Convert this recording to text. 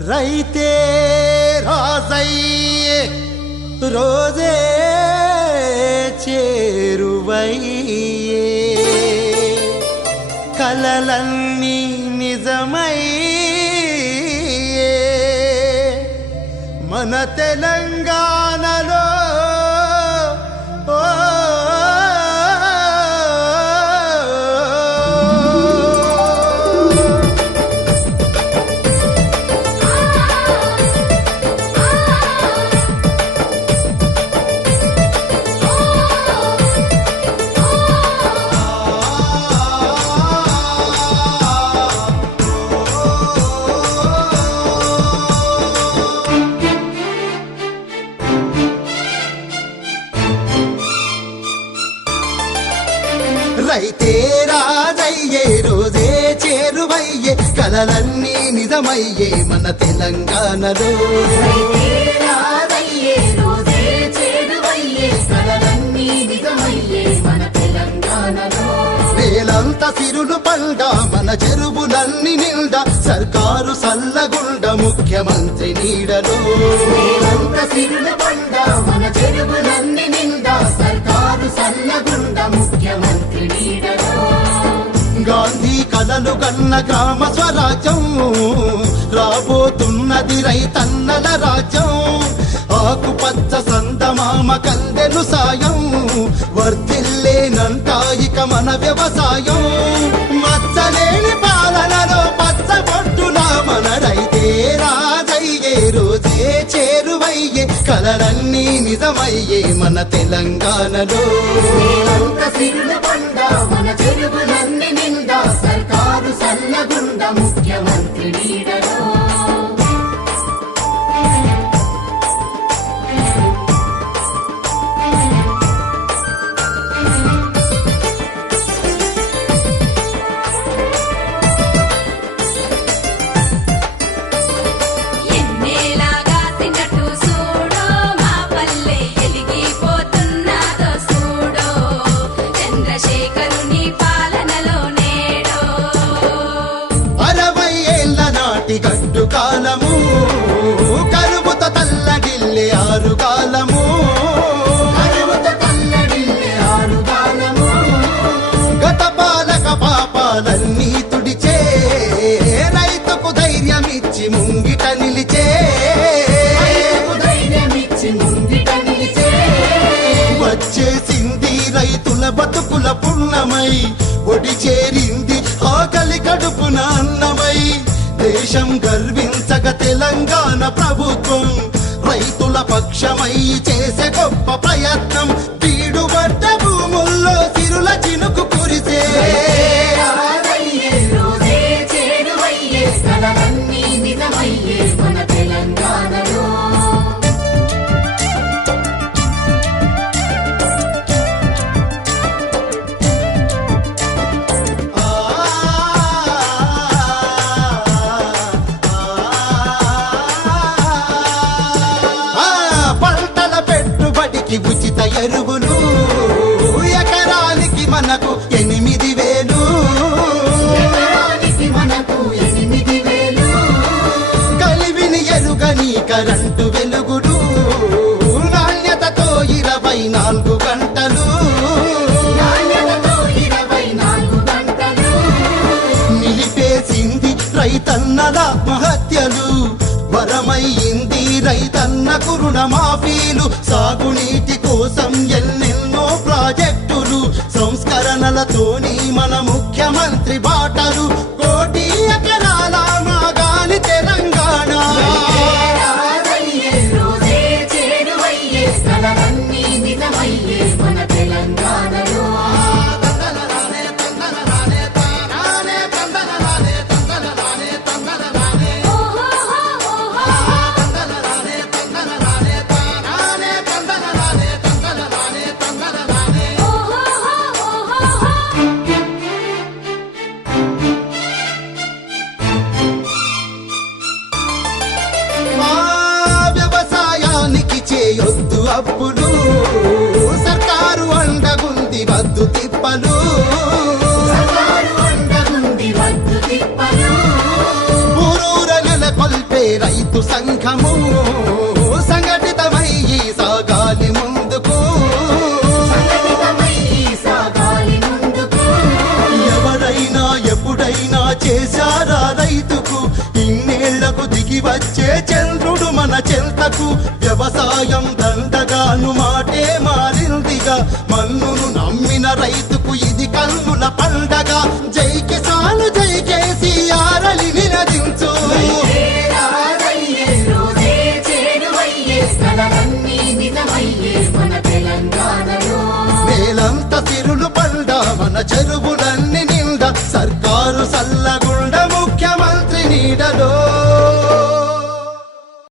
రైతే రాజయ్యే రోజే చేరువయ్యే. కలలన్నీ నిజమయ్యే. మన తెలంగాణ రైతే రాజయ్యే రోజే చేరువయ్యే కలలన్నీ నిజమయ్యే మన తెలంగాణలో. రైతే రాజయ్యే రోజే చేరువయ్యే కలలన్నీ నిజమయ్యే మన తెలంగాణలో. వేలంత సిరులు పండ మన చెరువులన్నీ నిండా సర్కారు సల్లగుండ ముఖ్యమంత్రి నీడలో. నేలంత సిరుల పండ మన చెరువులన్నీ నిండా సర్కారు సల్లగుండ ముఖ్యమంత్రి గాంధీ కలలు కన్న గ్రామ స్వరాజ్యం. రాబోతున్నది రైతన్నల రాజ్యం. ఆకుపచ్చ సందమామ కందెను సాయం. వర్తిల్లేనంటాయిక మన వ్యవసాయం. మచ్చలేని పాలనలో పచ్చబొట్టున మన రైతే రాజయ్యే రోజే చేరువయ్యే కలలన్నీ నిజమయ్యే మన తెలంగాణలో. పండ మన చెరువులన్నీ నిండా. సర్కారు సన్నగుండ ముఖ్యమంత్రి నీడలో పుణ్యమై ఒడి చేరింది ఆకలి కడుపున అన్నమై దేశం గర్వించక తెలంగాణ ప్రభుత్వం రైతుల పక్షమై చేసే గొప్ప ప్రయత్నం. మనకు ఎనిమిది వేలు. కలివిని ఎరుగని కరెంటు వెలుగులు నాణ్యతతో ఇరవై నాలుగు గంటలు. నిలిపేసింది రైతన్నల ఆత్మహత్యలు వరమయ్యింది రైతన్న కురుణ మాఫీలు సాగునీటి కోసం ఎన్నెన్నో ప్రాజెక్టులు సంస్కరణలతోని మన ముఖ్యమంత్రి బాటలు. వద్దు తిప్పలు. సర్కారు కొల్పే రైతు సంఘము. సంఘటితమై సాగాలి ముందుకు సాగాలి ముందుకు. ఎవరైనా ఎప్పుడైనా చేశారా రైతుకు? ఇన్నేళ్ళకు దిగి వచ్చే చంద్రుడు మన చెంతకు. వ్యవసాయం దండగాను మాటే మారిందిగా. మన్ను Sandaga